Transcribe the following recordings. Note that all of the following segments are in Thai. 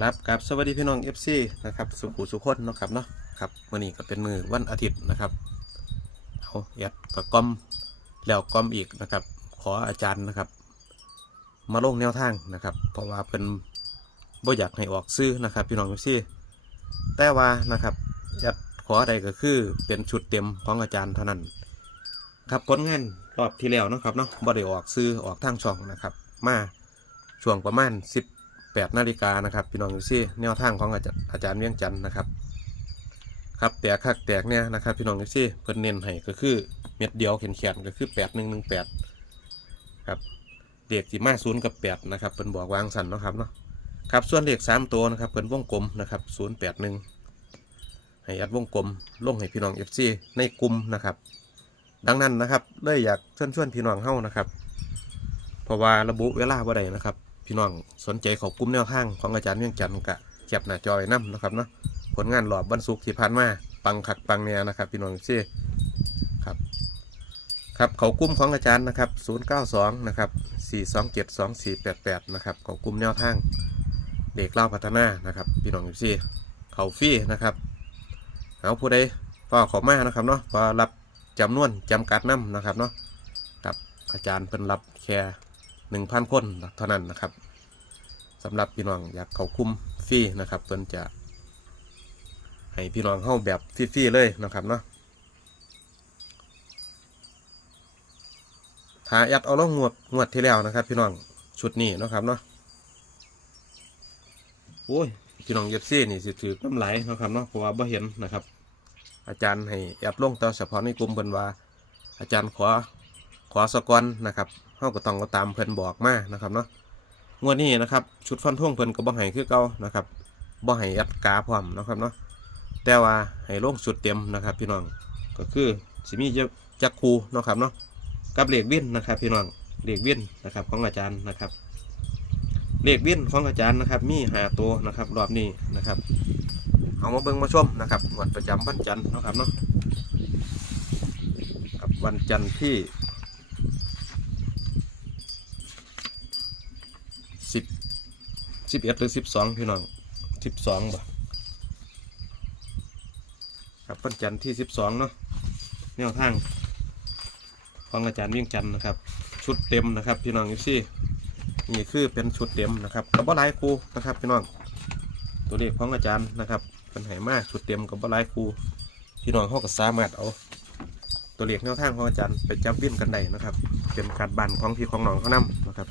ครับครับสวัสดีพี่น้อง FC นะครับสุขุสุขนนะครับเนาะครับวันนี้ก็เป็นมือวันอาทิตย์นะครับเอาแอดกับกอมแล้วกอมอีกนะครับ ขออาจารย์นะครับ มาลงแนวทางนะครับ เพราะว่าเป็นบ่อยากให้ออกซื้อนะครับพี่น้อง FC แต่ว่านะครับแอดขอใดก็คือเป็นชุดเต็มของอาจารย์เท่านั้น ครับผลงานรอบที่แล้วนะครับเนาะบ่ได้ออกซื้อออกทางช่องนะครับ มาช่วงประมาณ 18นาฬิกานะครับพี่น้องอยู่ซี่แนวทางของอาจารย์อาจารย์เวียงจันทร์นะครับ ครับแตกคักแตกเนี่ยนะครับพี่น้องอยู่ซี่เพิ่นเน้นให้ก็คือเม็ดเดียวเขียนเขียนก็คือ8118ครับเด็กที่มาศูนย์กับ8นะครับเพิ่นบอกวางสันเนาะครับเนาะครับส่วนเลข3ตัวนะครับเพิ่นวงกลมนะครับ081ให้อัดวงกลมลงให้พี่น้อง FC ในกลุ่มนะครับดังนั้นนะครับเลยอยากเชิญชวนพี่น้องเฮ้านะครับ เพราะว่าระบุเวลาบ่ได้นะครับ พี่น้องสนใจเขากลุ่มแนวทางของอาจารย์เวียงจันทร์กะแคปหน้าจอยน้ำนะครับเนาะผลงานหลอบวันศุกร์ที่ผ่านมาปังขักปังเนี่ยนะครับ พี่น้องซี่ครับครับเขากลุ่มของอาจารย์นะครับ 092 นะครับ 427 2488 นะครับเขากลุ่มแนวทางเด็กเล่าพัฒนานะครับ พี่น้องซี่เขาฟรีนะครับเอาผู้ใดฟ้าขอมานะครับเนาะพอรับจำนวนจำกัดน้ำนะครับเนาะครับอาจารย์เป็นรับแค่ หนึ่งพันคนเท่านั้นนะครับสำหรับพี่น้องอยากเข้าคุ้มฟรีนะครับเพิ่นจะให้พี่น้องเข้าแบบฟรีๆเลยนะครับเนาะถ้ายัดเอาลงงวดงวดที่แล้วนะครับ พี่น้องชุดนี้นะครับเนาะโอ้ยพี่น้องเย็บซี่นี่สิถือน้ำไหลนะครับเนาะเพราะว่าบ่เห็นนะครับ อาจารย์ให้แอดลงแต่เฉพาะในกลุ่มเพิ่นว่า อาจารย์ขอ ขอสกอนนะครับเฮาก็ต้องเอาตามเพิ่นบอกมานะครับเนาะงวดนี้นะครับชุดฟันท่วงเพิ่นก็บ่ให้คือเก่านะครับบ่ให้แอดกาพร้อมนะครับเนาะแต่ว่าให้ลงชุดเต็มนะครับพี่น้องก็คือสิมีจักคูนะครับเนาะกับเลขวินนะครับพี่น้องเลขวินนะครับของอาจารย์นะครับเลขวินของอาจารย์นะครับ มีหาตัวนะครับรอบนี้นะครับ เอามาเบิ่งมาชมนะครับวันประจำวันจันทร์นะครับเนาะครับวันจันทร์ที่ สิบสิบเอ็ดหรือสิบสองพี่น้องสิบสองบ่ครับวันจันทร์ที่สิบสองเนาะแนวทางของอาจารย์เวียงจันทร์นะครับ ชุดเต็มนะครับ พี่น้องอีซี่นี่คือเป็นชุดเต็มนะครับกับว่าหลายครูนะครับพี่น้องตัวเลขของอาจารย์นะครับเป็นไหมากชุดเต็มกับบหลายครูพี่น้องเขาก็สามารถเอา ตัวเลขแนวทางของอาจารย์ไปจับวิ่นกันได้นะครับ เป็นการบันของพี่ของน้องเขานํนะครับ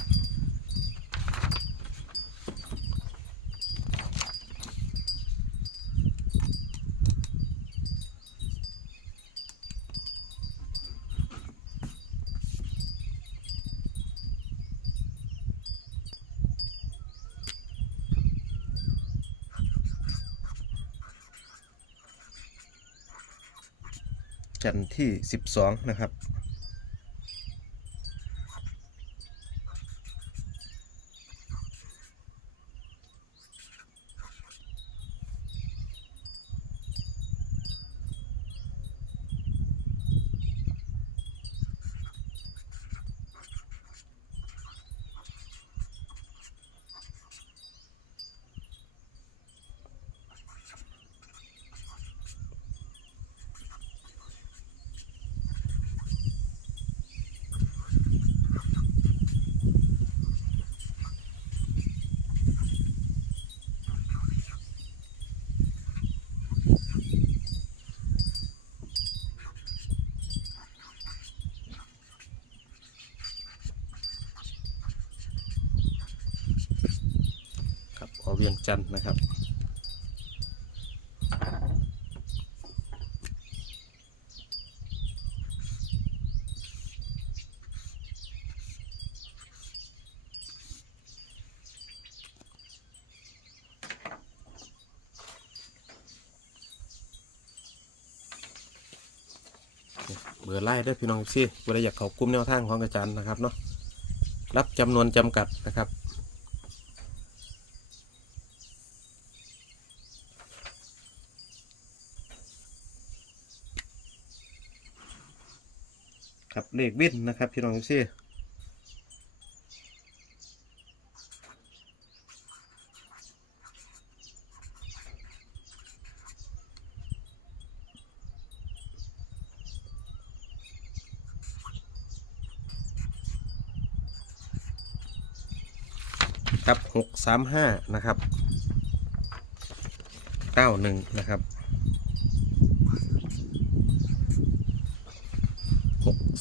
จันทร์ที่ 12 นะครับ จันทร์นะครับ เบอร์ไล่ด้วยพี่น้องซี่เวลาอยากเขากุ้มแนวทางของอาจารย์นะครับเนาะรับจำนวนจำกัดนะครับ ครับเลขวิ่นนะครับ พี่น้องซี่ครับหกสามห้านะครับเก้าหนึ่งนะครับ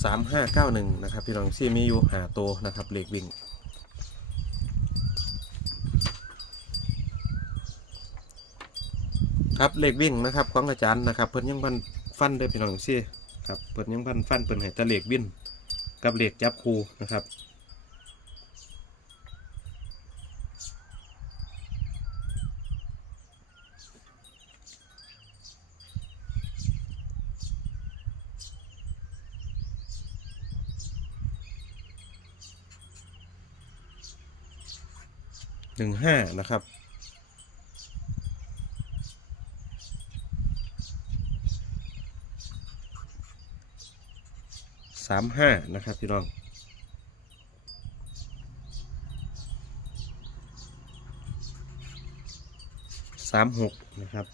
สามห้าเก้าหนึ่งนะครับพี่น้องซี่มีอยู่หาตัวนะครับเลขวิ่งครับเลขวิ่งนะครับของอาจารย์นะครับเพิ่นยังพันฟันได้พี่น้องซี่ครับเพิ่นยังพันฟันเพิ่นให้ตะเลขวิ่งกับเลขจับคูนะครับ หนึ่งห้านะครับ สามห้านะครับพี่น้องสามหกนะครับ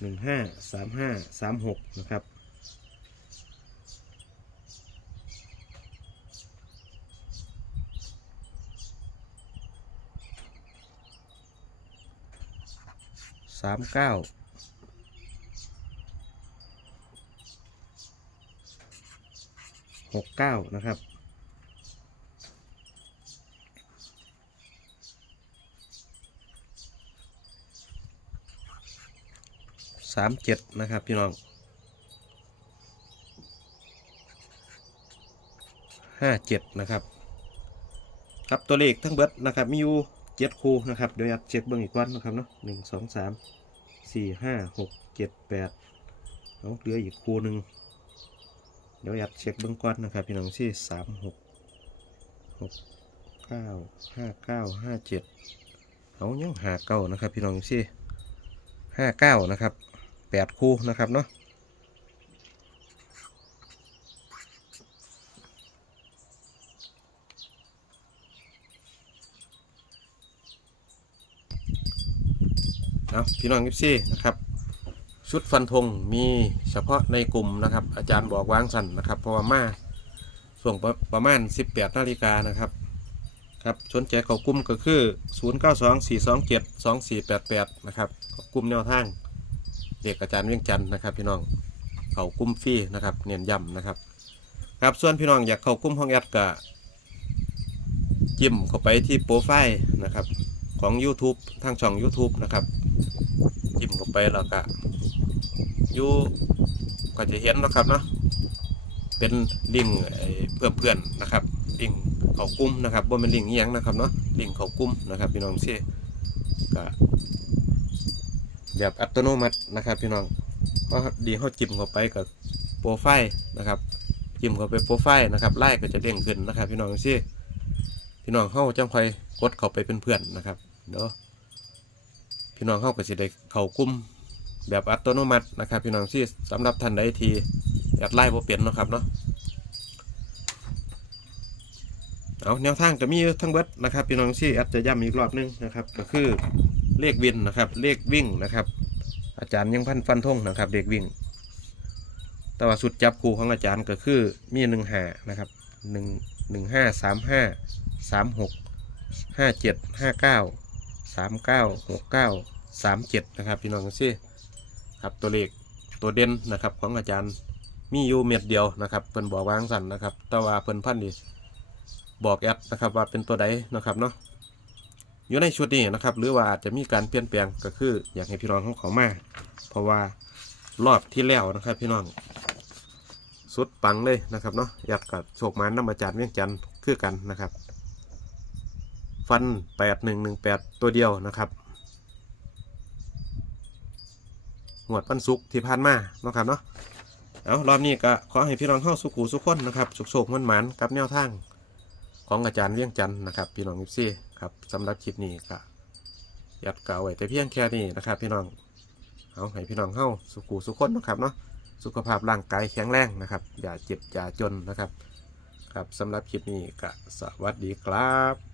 หนึ่งห้าสามห้าสามหกนะครับ สามเก้าหกเก้านะครับ สามเจ็ดนะครับพี่น้องห้าเจ็ดนะครับ ครับตัวเลขทั้งเบิดนะครับ มีอยู่ เจ็ดคู่นะครับเดี๋ยวอยากเช็คเบื้องอีกวันนะครับเนาะหนึ่งสองสามสี่ห้าหกเจ็ดแปดเอาเหลืออีกคู่หนึ่งเดี๋ยวอยากเช็คเบื้องก้อนนะครับพี่น้องที่สามหกหกเก้าห้าเก้าห้าเจ็ดเอายังหาเก้านะครับพี่น้องที่ห้าเก้านะครับแปดคู่นะครับเนาะ พี่น้องยิปซี่นะครับชุดฟันธงมีเฉพาะในกลุ่มนะครับ อาจารย์บอกวางสั่นนะครับเพราะว่ามาช่วงประประมาณ 18นาฬิกานะครับครับสนใจเขากลุ่มก็คือ 0924272488 นะครับเขากลุ่มแนวทางเอกอาจารย์เวียงจันทร์นะครับ พี่น้องเขากลุ่มฟรีนะครับเน้นย้ำนะครับ ครับส่วนพี่น้องอยากเขากลุ่มห้องแอดก็จิ้มเข้าไปที่โปรไฟล์นะครับของ YouTube ทางช่อง YouTube นะครับ ไปแล้วก็อยู่ก็จะเห็นนะครับเนาะเป็นลิงเพื่อเพื่อนนะครับลิงเขากุ้มนะครับบ่เป็นลิงก์อิหยังนะครับเนาะลิงเขากุ้มนะครับพี่น้องเช่ก็แบบอัตโนมัตินะครับพี่น้องเพราะดีเขาจิ้มเข้าไปกับโปรไฟล์นะครับจิ้มเข้าไปโปรไฟล์นะครับไล่ก็จะเด้งขึ้นนะครับ พี่น้องเช่พี่น้องเข้าจังคอยกดเข้าไปเป็นเพื่อนนะครับเดี๋ยวพี่น้องเข้าก็จะได้เข้ากุ้ม แบบอัตโนมัตินะครับ พี่น้องที่สำหรับท่านใดที่แอดไลน์บ่เปลี่ยนนะครับเนาะเอาแนวทางก็มีทั้งเบิดนะครับพี่น้องที่แอดจะย้ำอีกรอบหนึงนะครับก็คือเลขวินนะครับ เลขวิ่งนะครับ อาจารย์ยังพันฟันธงนะครับเลขวิ่ง แต่ว่าสุดจับคู่ของอาจารย์ก็คือมีหนึ่งหานะครับหนึ่งหนึ่งห้าสามห้าสามหกห้าเจ็ดห้าเก้าสามเก้าหกเก้าสามเจ็ดนะครับพี่น้องที่ ครับตัวเลขตัวเด่นนะครับของอาจารย์มีอยู่เม็ดเดียวนะครับเพิ่นบอกวางสันนะครับแต่ว่าเพิ่นพันนี่บอกแอดนะครับว่าเป็นตัวใดนะครับเนาะอยู่ในชุดนี้นะครับหรือว่าอาจจะมีการเปลี่ยนแปลงก็คือ อยากให้พี่น้องของเขามาเพราะว่ารอบที่แล้วนะครับพี่น้องสุดปังเลยนะครับเนาะอยากกับโชคมานน้ำอาจารย์เวียงจันทร์คือกันนะครับ ฟันแปดหนึ่งหนึ่งแปดตัวเดียวนะครับ หวดปันสุกร์ที่ผ่านมาเนาะครับเนาะเอารอบนี้ก็ขอให้พี่น้องเข้าสุขูสุขคนนะครับสุขโศกมันหมันกับแนวทาง ของอาจารย์เวียงจันทร์นะครับ พี่น้องยิปซี่ครับสำหรับคลิปนี้ก็อยากกล่าไว้แต่เพียงแค่นี้นะครับ พี่น้องเอาให้พี่น้องเข้าสุขูสุขคนนะครับเนาะสุขภาพร่างกายแข็งแรงนะครับ อย่าเจ็บอย่าจนนะครับ ครับสำหรับคลิปนี้ก็สวัสดีครับ